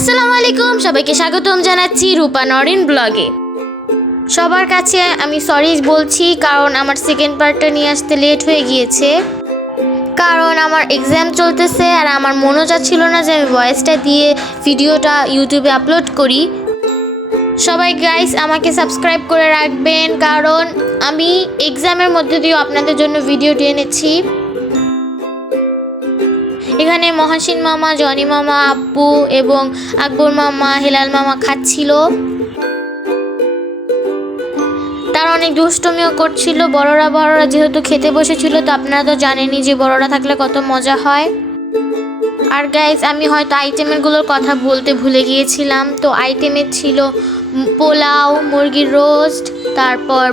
আসসালামু আলাইকুম, সবাইকে স্বাগতম জানাচ্ছি রূপা নরিন ব্লগে। সবার কাছে আমি সরি বলছি, কারণ আমার সেকেন্ড পার্টটা নিয়ে আসতে লেট হয়ে গিয়েছে। কারণ আমার এক্সাম চলতেছে আর আমার মনও চাচ্ছিল না যে আমি ভয়েসটা দিয়ে ভিডিওটা ইউটিউবে আপলোড করি। সবাই গাইস আমাকে সাবস্ক্রাইব করে রাখবেন, কারণ আমি এক্সামের মধ্যে দিয়েও আপনাদের জন্য ভিডিওটি এনেছি। এখানে মহাসিন মামা, জনি মামা, আব্বু এবং আকবর মামা, হেলাল মামা খাচ্ছিল। তারা অনেক দুষ্টমিও করছিল। বড়রা বড়রা যেহেতু খেতে বসেছিল, তো আপনারা তো জানেনই যে বড়রা থাকলে কত মজা হয়। আর গাইজ আমি হয়তো আইটেমেরগুলোর কথা বলতে ভুলে গিয়েছিলাম। তো আইটেমের ছিল পোলাও, মুরগির রোস্ট তারপর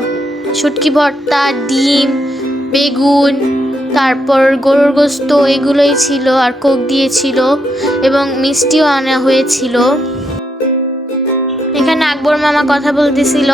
শুটকি ভর্তা, ডিম, বেগুন তারপর গরুর গোস্ত এগুলোই ছিল আর কোক দিয়েছিল এবং মিষ্টিও আনা হয়েছিল। এখানে আকবর মামা কথা বলতেছিল।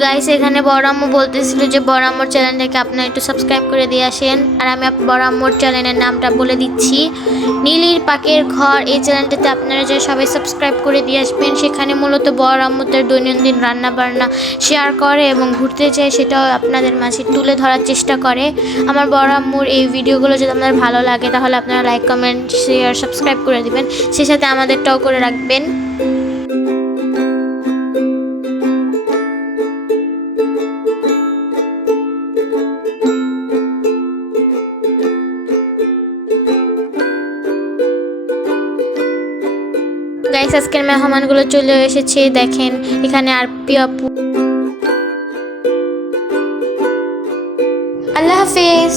গাইস এখানে বড়াম্মু বলতেছিল যে, বড়াম্মুর চ্যানেলটাকে আপনারা একটু সাবস্ক্রাইব করে দিয়ে আসেন। আর আমি আপ- বড়াম্মুর চ্যানেলের নামটা বলে দিচ্ছি। নীলির পাকের ঘর, এই চ্যানেলটাতে আপনারা যে সবাই সাবস্ক্রাইব করে দিয়ে আসবেন, সেখানে মূলত বড়াম্মু তার দৈনন্দিন রান্না বান্না শেয়ার করে এবং ঘুরতে যায়, সেটাও আপনাদের মাঝে তুলে ধরার চেষ্টা করে। আমার বড় আম্মুর এই ভিডিওগুলো যদি আপনাদের ভালো লাগে, তাহলে আপনারা লাইক কমেন্ট শেয়ার সাবস্ক্রাইব করে দিবেন। সেই সাথে আমাদেরটাও করে রাখবেন। গাইস আজকের মেহমানগুলো চলে এসেছে দেখেন এখানে আর আপু। আল্লাহ হাফেজ।